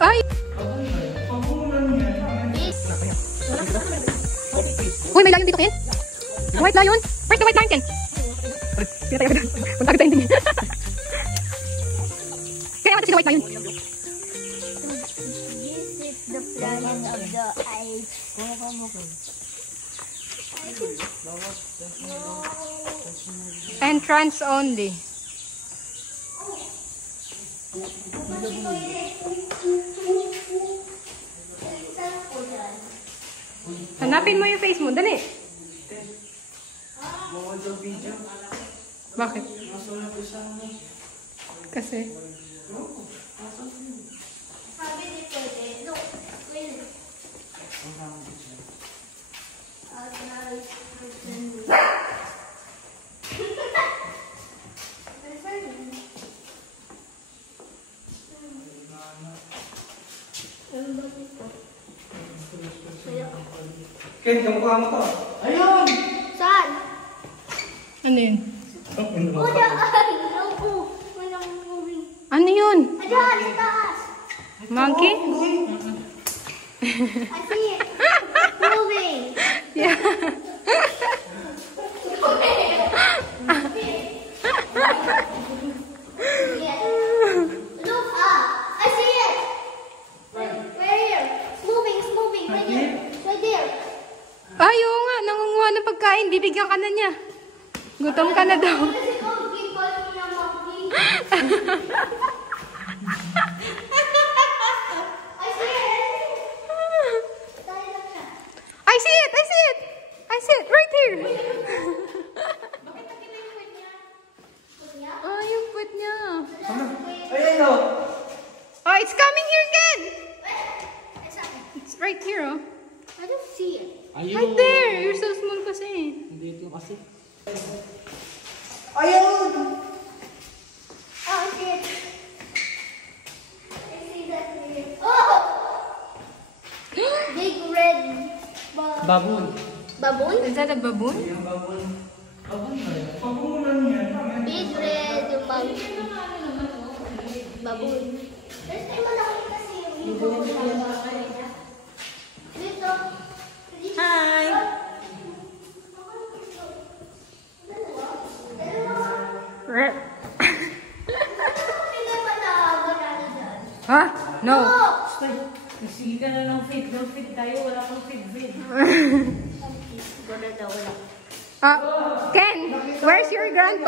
Ay! Uy, may lion dito, Ken. White lion. Where's the white lion, Ken? Punta agad tayong tingin. Kaya naman si the white lion. This is the planet of the ice. Entrance only. Hanapin mo yung face mo, dali. Bakit? Kasi Ken, kamukha mo to. Ayun! Saan? ano yun? Oh, dyan! Walang moving. Ano yun? Ayan, sa taas! Monkey? I see it. Moving. Yeah. Look up. I see it. Right here. It's moving. It's moving. Right there. Right there. Ay, oo nga. Nangunguha ng pagkain. Bibigyan ka na niya. Gutom ka na daw. Kasi kung people na monkey. I see it. Tayo lang siya. I see it! I see it! I see it! Right here! Bakit nakita yung foot niya? Foot niya? Oh, yung foot niya. Ayun o. Oh, it's coming here again! It's up. It's right here, oh. I don't see it. Right there! You're so small kasi. Hindi ito kasi. Ayun! Oh, I see it. I see that here. Oh! Big red Baboon. baboon? Is that a baboon? Yung baboon. Baboon ba yan? Baboon yan. Big red baboon. First time mo nakita kasi yung dito. Hi! Ha? No. Sige ka na ng feed. Don't feed tayo. Wala kang feed. Ken, where's your grandpa?